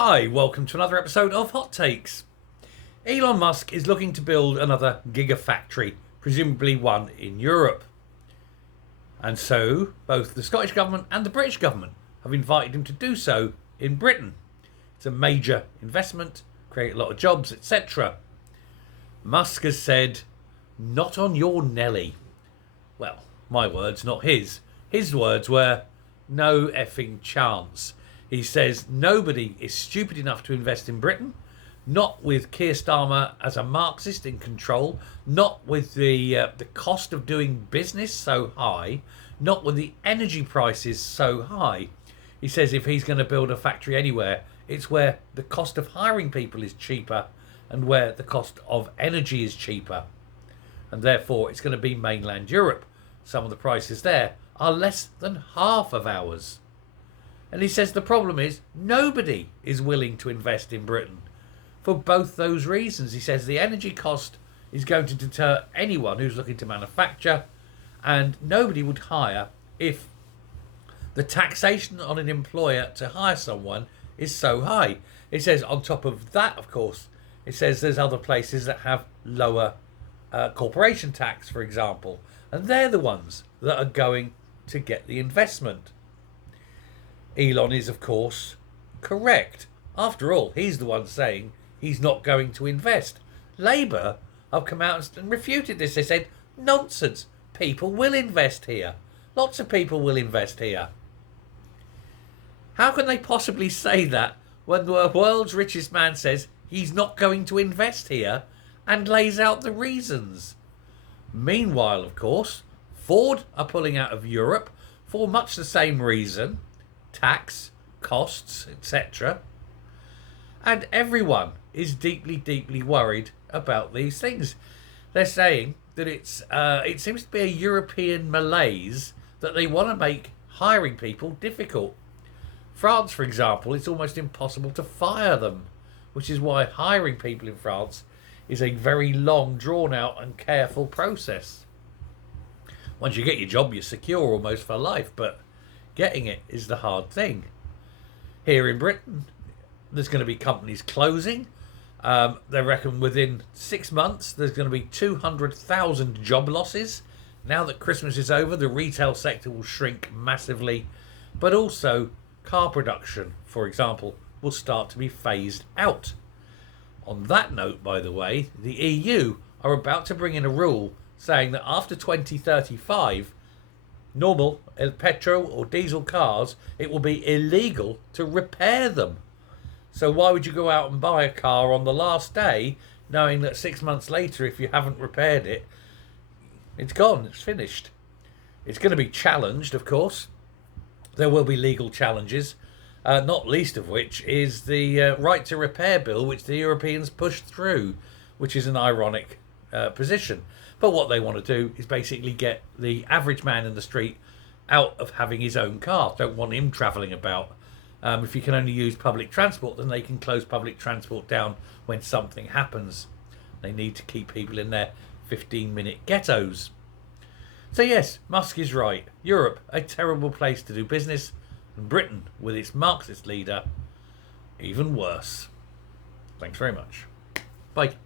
Hi, welcome to another episode of Hot Takes. Elon Musk is looking to build another gigafactory, presumably one in Europe. And so, both the Scottish government and the British government have invited him to do so in Britain. It's a major investment, create a lot of jobs, etc. Musk has said, "Not on your Nelly." Well, my words, not his. His words were, "No effing chance." He says nobody is stupid enough to invest in Britain, not with Keir Starmer as a Marxist in control, not with the cost of doing business so high, not with the energy prices so high. He says if he's going to build a factory anywhere, it's where the cost of hiring people is cheaper and where the cost of energy is cheaper. And therefore it's going to be mainland Europe. Some of the prices there are less than half of ours. And he says the problem is nobody is willing to invest in Britain for both those reasons. He says the energy cost is going to deter anyone who's looking to manufacture, and nobody would hire if the taxation on an employer to hire someone is so high. It says on top of that, of course, it says there's other places that have lower corporation tax, for example, and they're the ones that are going to get the investment. Elon is, of course, correct. After all, he's the one saying he's not going to invest. Labour have come out and refuted this. They said, nonsense, people will invest here. Lots of people will invest here. How can they possibly say that when the world's richest man says he's not going to invest here and lays out the reasons? Meanwhile, of course, Ford are pulling out of Europe for much the same reason. Tax, costs, etc. And everyone is deeply, deeply worried about these things. They're saying that it seems to be a European malaise that they want to make hiring people difficult. France, for example, it's almost impossible to fire them, which is why hiring people in France is a very long, drawn-out and careful process. Once you get your job, you're secure almost for life, but getting it is the hard thing. Here in Britain, there's going to be companies closing. They reckon within 6 months there's going to be 200,000 job losses. Now that Christmas is over, the retail sector will shrink massively. But also, car production, for example, will start to be phased out. On that note, by the way, the EU are about to bring in a rule saying that after 2035, normal petrol or diesel cars, it will be illegal to repair them. So why would you go out and buy a car on the last day knowing that 6 months later, if you haven't repaired it, it's gone, it's finished? It's going to be challenged, of course. There will be legal challenges, not least of which is the right to repair bill, which the Europeans pushed through, which is an ironic position. But what they want to do is basically get the average man in the street out of having his own car. Don't want him travelling about. If you can only use public transport, then they can close public transport down when something happens. They need to keep people in their 15-minute ghettos. So yes, Musk is right. Europe, a terrible place to do business. And Britain, with its Marxist leader, even worse. Thanks very much. Bye.